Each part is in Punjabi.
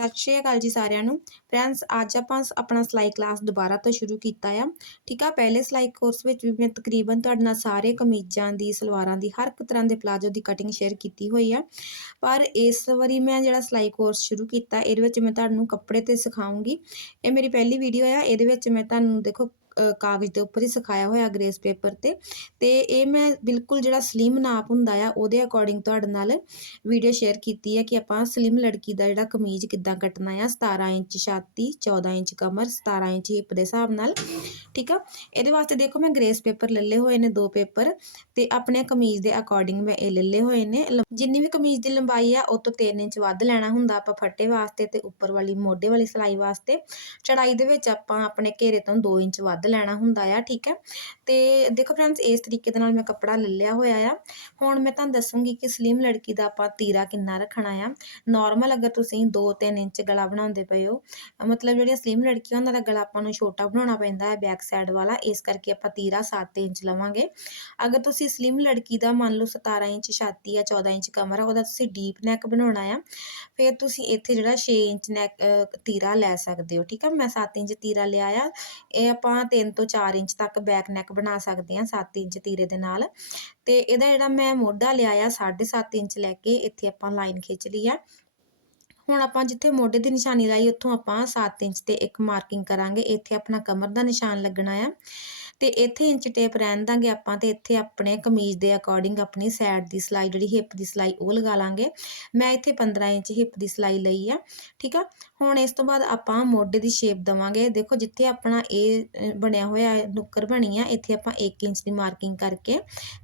ਸਤਿ ਸ਼੍ਰੀ ਅਕਾਲ ਜੀ ਸਾਰਿਆਂ ਨੂੰ। ਫਰੈਂਡਸ, ਅੱਜ ਆਪਾਂ ਸ- ਆਪਣਾ ਸਿਲਾਈ ਕਲਾਸ ਦੁਬਾਰਾ ਤੋਂ ਸ਼ੁਰੂ ਕੀਤਾ ਆ। ਠੀਕ ਆ? ਪਹਿਲੇ ਸਿਲਾਈ ਕੋਰਸ ਵਿੱਚ ਵੀ ਮੈਂ ਤਕਰੀਬਨ ਤੁਹਾਡੇ ਨਾਲ ਸਾਰੇ ਕਮੀਜ਼ਾਂ ਦੀ, ਸਲਵਾਰਾਂ ਦੀ, ਹਰ ਇੱਕ ਤਰ੍ਹਾਂ ਦੇ ਪਲਾਜੋ ਦੀ ਕਟਿੰਗ ਸ਼ੇਅਰ ਕੀਤੀ ਹੋਈ ਆ। ਪਰ ਇਸ ਵਾਰੀ ਮੈਂ ਜਿਹੜਾ ਸਿਲਾਈ ਕੋਰਸ ਸ਼ੁਰੂ ਕੀਤਾ, ਇਹਦੇ ਵਿੱਚ ਮੈਂ ਤੁਹਾਨੂੰ ਕੱਪੜੇ ਤੇ ਸਿਖਾਉਂਗੀ। ਇਹ ਮੇਰੀ ਪਹਿਲੀ ਵੀਡੀਓ ਆ, ਇਹਦੇ ਵਿੱਚ ਮੈਂ ਤੁਹਾਨੂੰ ਦੇਖੋ ਕਾਗਜ਼ ਦੇ ਉੱਪਰ ਹੀ ਸਿਖਾਇਆ ਹੋਇਆ ਗ੍ਰੇਸ ਪੇਪਰ ਤੇ। ਤੇ ਇਹ ਮੈਂ ਬਿਲਕੁਲ ਜਿਹੜਾ ਸਲਿਮ ਨਾਪ ਹੁੰਦਾ ਆ, ਉਹਦੇ ਅਕੋਰਡਿੰਗ ਤੁਹਾਡੇ ਨਾਲ ਵੀਡੀਓ ਸ਼ੇਅਰ ਕੀਤੀ ਹੈ ਕਿ ਆਪਾਂ ਸਲਿਮ ਲੜਕੀ ਦਾ ਜਿਹੜਾ ਕਮੀਜ਼ ਕਿੱਦਾਂ ਕੱਟਣਾ ਆ 17 ਇੰਚ ਛਾਤੀ 14 ਇੰਚ ਕਮਰ 17 ਇੰਚ ਹਿੱਪ ਦੇ ਹਿਸਾਬ ਨਾਲ, ਠੀਕ ਆ? ਇਹਦੇ ਵਾਸਤੇ ਦੇਖੋ ਮੈਂ ਗ੍ਰੇਸ ਪੇਪਰ ਲੱਲੇ ਹੋਏ ਨੇ ਦੋ ਪੇਪਰ ਤੇ ਆਪਣੇ ਕਮੀਜ਼ ਦੇ ਅਕੋਰਡਿੰਗ ਮੈਂ ਇਹ ਲੱਲੇ ਹੋਏ ਨੇ। ਲ- ਜਿੰਨੀ ਵੀ ਕਮੀਜ਼ ਦੀ ਲੰਬਾਈ ਆ, ਉਹ ਤੋਂ 3 ਇੰਚ ਵੱਧ ਲੈਣਾ ਹੁੰਦਾ ਆਪਾਂ ਫੱਟੇ ਵਾਸਤੇ ਤੇ ਉੱਪਰ ਵਾਲੀ ਮੋਢੇ ਵਾਲੀ ਸਿਲਾਈ ਵਾਸਤੇ। ਚੜਾਈ ਦੇ ਵਿੱਚ ਆਪਾਂ ਆਪਣੇ ਘੇਰੇ ਤੋਂ 2 ਇੰਚ ਵੱਧ ਲੈਣਾ ਹੁੰਦਾ ਆ, ਠੀਕ ਹੈ? ਤੇ ਦੇਖੋ ਫਰੈਂਡਸ ਇਸ ਤਰੀਕੇ ਦੇ ਨਾਲ ਮੈਂ ਕੱਪੜਾ ਲੈ ਲਿਆ ਹੋਇਆ ਆ। ਹੁਣ ਮੈਂ ਤੁਹਾਨੂੰ ਦੱਸੂੰਗੀ ਕਿ ਸਲਿਮ ਲੜਕੀ ਦਾ ਆਪਾਂ ਤੀਰਾ ਕਿੰਨਾ ਰੱਖਣਾ ਆ। ਨਾਰਮਲ ਅਗਰ ਤੁਸੀਂ 2-3 ਇੰਚ ਗਲਾ ਬਣਾਉਂਦੇ ਪਏ ਹੋ, ਮਤਲਬ ਜਿਹੜੀਆਂ ਸਲਿਮ ਲੜਕੀਆਂ, ਉਹਨਾਂ ਦਾ ਗਲਾ ਆਪਾਂ ਨੂੰ ਛੋਟਾ ਬਣਾਉਣਾ ਪੈਂਦਾ ਹੈ ਬੈਕ ਸਾਈਡ ਵਾਲਾ, ਇਸ ਕਰਕੇ ਆਪਾਂ ਤੀਰਾ 7 ਇੰਚ ਲਵਾਂਗੇ। ਅਗਰ ਤੁਸੀਂ ਸਲਿਮ ਲੜਕੀ ਦਾ ਮੰਨ ਲਓ 17 ਇੰਚ ਛਾਤੀ ਜਾਂ 14 ਇੰਚ ਕਮਰ ਆ, ਉਹਦਾ ਤੁਸੀਂ ਡੀਪ ਨੈਕ ਬਣਾਉਣਾ ਆ। ਫਿਰ ਤੁਸੀਂ ਇੱਥੇ ਜਿਹੜਾ 6 ਇੰਚ ਨੈਕ ਤੀਰਾ ਲੈ ਸਕਦੇ ਹੋ, ਠੀਕ ਆ ਮੈਂ 7 ਇੰਚ ਤੀਰਾ ਲਿਆ ਆ। ਇਹ ਆਪਾਂ 3 ਤੋਂ 4 ਇੰਚ ਤੱਕ ਬੈਕ ਨੈਕ ਬਣਾ ਸਕਦੇ ਹਾਂ 7 ਇੰਚ ਤੀਰੇ ਦੇ ਨਾਲ। ਤੇ ਇਹਦਾ ਜਿਹੜਾ ਮੈਂ ਮੋਢਾ ਲਿਆ ਆ 7.5 ਇੰਚ ਲੈ ਕੇ ਇੱਥੇ ਆਪਾਂ ਲਾਈਨ ਖਿੱਚ ਲਈ ਆ। ਹੁਣ ਆਪਾਂ ਜਿੱਥੇ ਮੋਢੇ ਦੀ ਨਿਸ਼ਾਨੀ ਲਾਈ, ਉੱਥੋਂ ਆਪਾਂ 7 ਇੰਚ ਤੇ ਇੱਕ ਮਾਰਕਿੰਗ ਕਰਾਂਗੇ। ਇੱਥੇ ਆਪਣਾ ਕਮਰ ਦਾ ਨਿਸ਼ਾਨ ਲੱਗਣਾ ਆ। ਤੇ ਇੱਥੇ ਇੰਚ ਟੇਪ ਰਹਿਣ ਦਾਂਗੇ ਆਪਾਂ ਤੇ ਇੱਥੇ ਆਪਣੇ ਕਮੀਜ਼ ਦੇ ਅਕੋਰਡਿੰਗ ਆਪਣੀ ਸਾਈਡ ਦੀ ਸਿਲਾਈ ਜਿਹੜੀ ਹਿੱਪ ਦੀ ਸਿਲਾਈ ਉਹ ਲਗਾ ਲਾਂਗੇ। ਮੈਂ ਇੱਥੇ 15 ਇੰਚ ਹਿੱਪ ਦੀ ਸਿਲਾਈ ਲਈ ਆ, ਠੀਕ ਆ? ਹੁਣ ਇਸ ਤੋਂ ਬਾਅਦ ਆਪਾਂ ਮੋਢੇ ਦੀ ਸ਼ੇਪ ਦਵਾਂਗੇ। ਦੇਖੋ ਜਿੱਥੇ ਆਪਣਾ ਇਹ ਬਣਿਆ ਹੋਇਆ ਨੁੱਕਰ ਬਣੀ ਆ, ਇੱਥੇ ਆਪਾਂ 1 ਇੰਚ ਦੀ ਮਾਰਕਿੰਗ ਕਰਕੇ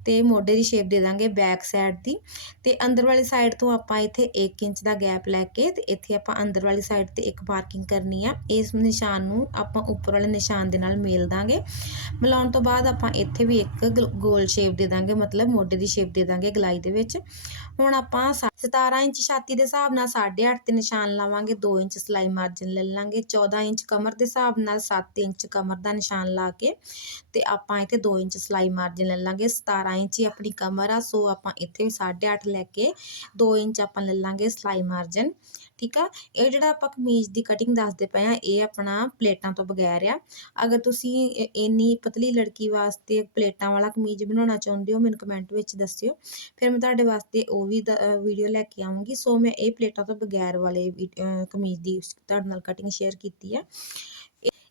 ਤੇ ਮੋਢੇ ਦੀ ਸ਼ੇਪ ਦੇ ਦਾਂਗੇ ਬੈਕ ਸਾਈਡ ਦੀ। ਤੇ ਅੰਦਰ ਵਾਲੀ ਸਾਈਡ ਤੋਂ ਆਪਾਂ ਇੱਥੇ 1 ਇੰਚ ਦਾ ਗੈਪ ਲੈ ਕੇ ਤੇ ਇੱਥੇ ਆਪਾਂ ਅੰਦਰ ਵਾਲੀ ਸਾਈਡ ਤੇ ਇੱਕ ਮਾਰਕਿੰਗ ਕਰਨੀ ਆ। ਇਸ ਨਿਸ਼ਾਨ ਨੂੰ ਆਪਾਂ ਉੱਪਰ ਵਾਲੇ ਨਿਸ਼ਾਨ ਦੇ ਨਾਲ ਮੇਲ ਦਾਂਗੇ। ਮਿਲਾਉਣ ਤੋਂ ਬਾਅਦ ਆਪਾਂ ਇੱਥੇ ਵੀ ਇੱਕ ਗੋਲ ਸ਼ੇਪ ਦੇ ਦਾਂਗੇ, ਮਤਲਬ ਮੋਢੇ ਦੀ ਸ਼ੇਪ ਦੇ ਦਾਂਗੇ ਗਲਾਈ ਦੇ ਵਿੱਚ। ਹੁਣ ਆਪਾਂ 17 ਇੰਚ ਛਾਤੀ ਦੇ ਹਿਸਾਬ ਨਾਲ 8.5 ਤੇ ਨਿਸ਼ਾਨ ਲਾਵਾਂਗੇ 2 ਇੰਚ ਸਿਲਾਈ ਮਾਰਜਨ ਲੈ ਲਾਂਗੇ 14 ਇੰਚ ਕਮਰ ਦੇ ਹਿਸਾਬ ਨਾਲ 7 ਇੰਚ ਕਮਰ ਦਾ ਨਿਸ਼ਾਨ ਲਾ ਕੇ ਤੇ ਆਪਾਂ ਇੱਥੇ 2 ਇੰਚ ਸਿਲਾਈ ਮਾਰਜਨ ਲੈ ਲਾਂਗੇ 17 ਇੰਚ ਹੀ ਆਪਣੀ ਕਮਰ ਆ, ਸੋ ਆਪਾਂ ਇੱਥੇ ਵੀ 8.5 ਲੈ ਕੇ 2 ਇੰਚ ਆਪਾਂ ਲੈ ਲਾਂਗੇ ਸਿਲਾਈ ਮਾਰਜਨ ਠੀਕ ਆ? ਇਹ ਜਿਹੜਾ ਆਪਾਂ ਕਮੀਜ਼ ਦੀ ਕਟਿੰਗ ਦੱਸਦੇ ਪਏ ਆ, ਇਹ ਆਪਣਾ ਪਲੇਟਾਂ ਤੋਂ ਬਗੈਰ ਆ। ਅਗਰ ਤੁਸੀਂ ਇੰਨੀ ਪਤਲੀ ਲੜਕੀ ਵਾਸਤੇ ਪਲੇਟਾਂ ਵਾਲਾ ਕਮੀਜ਼ ਬਣਾਉਣਾ ਚਾਹੁੰਦੇ ਹੋ, ਮੈਨੂੰ ਕਮੈਂਟ ਵਿੱਚ ਦੱਸਿਓ। ਫਿਰ ਮੈਂ ਤੁਹਾਡੇ ਵਾਸਤੇ ਉਹ ਵੀ ਵੀਡੀਓ ਲੈ ਕੇ ਆਵਾਂਗੀ। ਸੋ ਮੈਂ ਇਹ ਪਲੇਟਾਂ ਤੋਂ ਬਗੈਰ ਵਾਲੇ ਵੀ- ਕਮੀਜ਼ ਦੀ ਤੁਹਾਡੇ ਨਾਲ ਕਟਿੰਗ ਸ਼ੇਅਰ ਕੀਤੀ ਆ।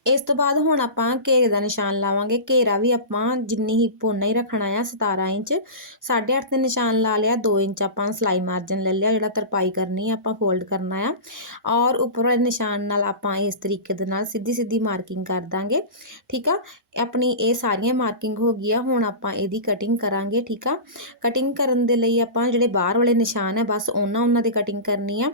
ਇਸ ਤੋਂ ਬਾਅਦ ਹੁਣ ਆਪਾਂ ਘੇਰੇ ਦਾ ਨਿਸ਼ਾਨ ਲਾਵਾਂਗੇ। ਘੇਰਾ ਵੀ ਆਪਾਂ ਜਿੰਨੀ ਹਿੱਪ ਉਨਾ ਹੀ ਰੱਖਣਾ ਆ 17 ਇੰਚ। 8.5 ਤੇ ਨਿਸ਼ਾਨ ਲਾ ਲਿਆ 2 ਇੰਚ ਆਪਾਂ ਸਿਲਾਈ ਮਾਰਜਨ ਲੈ ਲਿਆ, ਜਿਹੜਾ ਤਰਪਾਈ ਕਰਨੀ ਆ ਆਪਾਂ ਫੋਲਡ ਕਰਨਾ ਆ। ਔਰ ਉੱਪਰ ਵਾਲੇ ਨਿਸ਼ਾਨ ਨਾਲ ਆਪਾਂ ਇਸ ਤਰੀਕੇ ਦੇ ਨਾਲ ਸਿੱਧੀ ਸਿੱਧੀ ਮਾਰਕਿੰਗ ਕਰ ਦਾਂਗੇ, ਠੀਕ ਆ? ਆਪਣੀ ਇਹ ਸਾਰੀਆਂ ਮਾਰਕਿੰਗ ਹੋ ਗਈ ਆ ਹੁਣ ਆਪਾਂ ਇਹਦੀ ਕਟਿੰਗ ਕਰਾਂਗੇ, ਠੀਕ ਆ? ਕਟਿੰਗ ਕਰਨ ਦੇ ਲਈ ਆਪਾਂ ਜਿਹੜੇ ਬਾਹਰ ਵਾਲੇ ਨਿਸ਼ਾਨ ਆ, ਬਸ ਉਹਨਾਂ ਉਹਨਾਂ ਦੀ ਕਟਿੰਗ ਕਰਨੀ ਆ।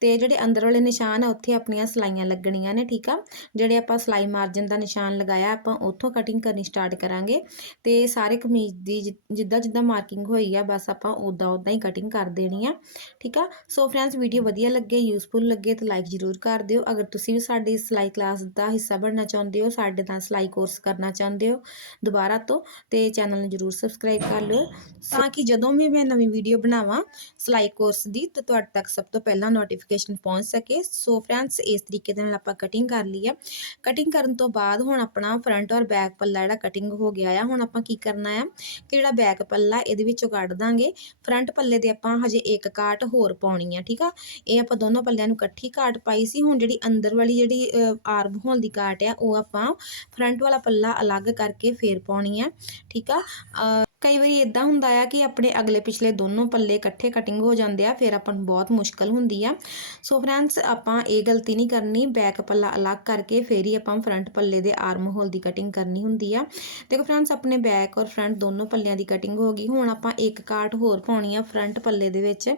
ਤੇ ਜਿਹੜੇ ਅੰਦਰ ਵਾਲੇ ਨਿਸ਼ਾਨ ਆ, ਉੱਥੇ ਆਪਣੀਆਂ ਸਲਾਈਆਂ ਲੱਗਣੀਆਂ ਨੇ, ਠੀਕ ਆ? ਜਿਹੜੇ ਆਪਾਂ ਸਲਾਈ ਮਾਰਜਨ ਦਾ ਨਿਸ਼ਾਨ ਲਗਾਇਆ, ਆਪਾਂ ਉੱਥੋਂ ਕਟਿੰਗ ਕਰਨੀ ਸਟਾਰਟ ਕਰਾਂਗੇ। ਤੇ ਸਾਰੇ ਕਮੀਜ਼ ਦੀ ਜਿ- ਜਿੱਦਾਂ ਜਿੱਦਾਂ ਮਾਰਕਿੰਗ ਹੋਈ ਆ, ਬਸ ਆਪਾਂ ਉਦਾਂ ਉਦਾਂ ਹੀ ਕਟਿੰਗ ਕਰ ਦੇਣੀ ਆ, ਠੀਕ ਆ? ਸੋ ਫਰੈਂਡਸ ਵੀਡੀਓ ਵਧੀਆ ਲੱਗੇ ਯੂਸਫੁਲ ਲੱਗੇ, ਤਾਂ ਲਾਈਕ ਜ਼ਰੂਰ ਕਰ ਦਿਓ। ਅਗਰ ਤੁਸੀਂ ਵੀ ਸਾਡੀ ਸਿਲਾਈ ਕਲਾਸ ਦਾ ਹਿੱਸਾ ਬਣਨਾ ਚਾਹੁੰਦੇ ਹੋ, ਸਾਡੇ ਨਾਲ ਸਿਲਾਈ ਕੋਰਸ ਕਰਨਾ ਚਾਹੁੰਦੇ ਹੋ, ਦੁਬਾਰਾ ਤੋਂ, ਤੇ ਚੈਨਲ ਨੂੰ ਜ਼ਰੂਰ ਸਬਸਕ੍ਰਾਈਬ ਕਰ ਲਿਓ। ਤਾਂ ਕਿ ਜਦੋਂ ਵੀ ਮੈਂ ਨਵੀਂ ਵੀਡੀਓ ਬਣਾਵਾਂ ਸਿਲਾਈ ਕੋਰਸ ਦੀ, ਤਾਂ ਤੁਹਾਡੇ ਤੱਕ ਸਭ ਤੋਂ ਪਹਿਲਾਂ ਨੋਟੀਫਿਕੇਸ਼ਨ ਪਹੁੰਚ ਸਕੇ। ਸੋ ਫਰੈਂਡਸ ਇਸ ਤਰੀਕੇ ਦੇ ਨਾਲ ਆਪਾਂ ਕਟਿੰਗ ਕਰ ਲਈ ਆ। ਕਟਿੰਗ ਕਟਿੰਗ ਕਰਨ ਤੋਂ ਬਾਅਦ ਹੁਣ ਆਪਣਾ ਫਰੰਟ ਔਰ ਬੈਕ ਪੱਲਾ ਜਿਹੜਾ ਕਟਿੰਗ ਹੋ ਗਿਆ ਆ, ਹੁਣ ਆਪਾਂ ਕੀ ਕਰਨਾ ਆ? ਕਿ ਜਿਹੜਾ ਬੈਕ ਪੱਲਾ ਇਹਦੇ ਵਿੱਚੋਂ ਕੱਢ ਦਾਂਗੇ। ਫਰੰਟ ਪੱਲੇ ਦੇ ਆਪਾਂ ਹਜੇ ਇੱਕ ਕਾਟ ਹੋਰ ਪਾਉਣੀ ਆ, ਠੀਕ ਆ? ਇਹ ਆਪਾਂ ਦੋਨੋਂ ਪੱਲਿਆਂ ਨੂੰ ਇਕੱਠੀ ਕਾਟ ਪਾਈ ਸੀ। ਹੁਣ ਜਿਹੜੀ ਅੰਦਰ ਵਾਲੀ ਜਿਹੜੀ ਆਰਮ ਹੋਣ ਦੀ ਕਾਟ ਆ, ਉਹ ਆਪਾਂ ਫਰੰਟ ਵਾਲਾ ਪੱਲਾ ਅਲੱਗ ਕਰਕੇ ਫੇਰ ਪਾਉਣੀ ਆ, ਠੀਕ ਆ? ਕਈ ਵਾਰੀ ਇਦਾਂ ਹੁੰਦਾ ਆ ਕਿ ਆਪਣੇ ਅਗਲੇ ਪਿਛਲੇ ਦੋਨੋਂ ਪੱਲੇ ਇਕੱਠੇ ਕਟਿੰਗ ਹੋ ਜਾਂਦੇ ਆ, ਫਿਰ ਆਪਾਂ ਨੂੰ ਬਹੁਤ ਮੁਸ਼ਕਲ ਹੁੰਦੀ ਆ। ਸੋ ਫਰੈਂਡਸ ਆਪਾਂ ਇਹ ਗਲਤੀ ਨਹੀਂ ਕਰਨੀ ਬੈਕ ਪੱਲਾ ਅਲੱਗ ਕਰਕੇ ਫੇਰ ਹੀ ਆਪਾਂ ਫਰੰਟ ਪੱਲੇ ਦੇ ਆਰਮ ਹੋਲ ਦੀ ਕਟਿੰਗ ਕਰਨੀ ਹੁੰਦੀ ਆ। ਦੇਖੋ ਫਰੈਂਡਸ ਆਪਣੇ ਬੈਕ ਔਰ ਫਰੰਟ ਦੋਨੋਂ ਪੱਲਿਆਂ ਦੀ ਕਟਿੰਗ ਹੋ ਗਈ, ਹੁਣ ਆਪਾਂ ਇੱਕ ਕਾਟ ਹੋਰ ਪਾਉਣੀ ਆ ਫਰੰਟ ਪੱਲੇ ਦੇ ਵਿੱਚ,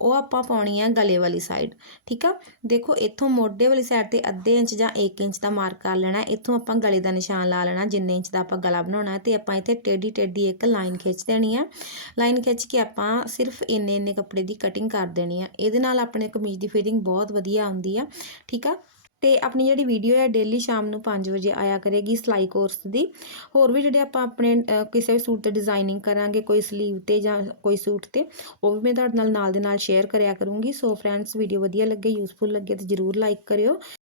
ਉਹ ਆਪਾਂ ਪਾਉਣੀ ਆ ਗਲੇ ਵਾਲੀ ਸਾਈਡ ਠੀਕ ਆ? ਦੇਖੋ ਇੱਥੋਂ ਮੋਢੇ ਵਾਲੀ ਸਾਈਡ ਤੇ ਅੱਧੇ ਇੰਚ ਜਾਂ 1 ਇੰਚ ਦਾ ਮਾਰਕ ਕਰ ਲੈਣਾ, ਇੱਥੋਂ ਆਪਾਂ ਗਲੇ ਦਾ ਨਿਸ਼ਾਨ ਲਾ ਲੈਣਾ, ਜਿੰਨੇ ਇੰਚ ਦਾ ਆਪਾਂ ਗਲਾ ਬਣਾਉਣਾ ਹੈ ਤੇ ਆਪਾਂ ਇੱਥੇ ਟੇਢੀ ਟੇਢੀ ਇੱਕ ਲਾਈਨ ਖਿੱਚ ਦੇਣੀ ਆ। ਲਾਈਨ ਖਿੱਚ ਕੇ ਆਪਾਂ ਸਿਰਫ ਇੰਨੇ ਇੰਨੇ ਕੱਪੜੇ ਦੀ ਕਟਿੰਗ ਕਰ ਦੇਣੀ ਆ। ਇਹਦੇ ਨਾਲ ਆਪਣੇ ਕਮੀਜ਼ ਦੀ ਫਿਟਿੰਗ ਬਹੁਤ ਵਧੀਆ ਆਉਂਦੀ ਆ, ਠੀਕ ਆ? ਤੇ ਆਪਣੀ ਜਿਹੜੀ ਵੀਡੀਓ ਹੈ ਡੇਲੀ ਸ਼ਾਮ ਨੂੰ 5 ਵਜੇ ਆਇਆ ਕਰੇਗੀ ਸਿਲਾਈ ਕੋਰਸ ਦੀ। ਹੋਰ ਵੀ ਜਿਹੜੇ ਆਪਾਂ ਆਪਣੇ ਕਿਸੇ ਵੀ ਸੂਟ ਤੇ ਡਿਜ਼ਾਈਨਿੰਗ ਕਰਾਂਗੇ, ਕੋਈ ਸਲੀਵ ਤੇ ਜਾਂ ਕੋਈ ਸੂਟ ਤੇ, ਉਹ ਵੀ ਮੈਂ ਤੁਹਾਡੇ ਨਾਲ ਨਾਲ ਦੇ ਨਾਲ ਸ਼ੇਅਰ ਕਰਿਆ ਕਰੂੰਗੀ। ਸੋ ਫਰੈਂਡਸ ਵੀਡੀਓ ਵਧੀਆ ਲੱਗੇ ਯੂਸਫੁਲ ਲੱਗੇ, ਤੇ ਜਰੂਰ ਲਾਈਕ ਕਰਿਓ।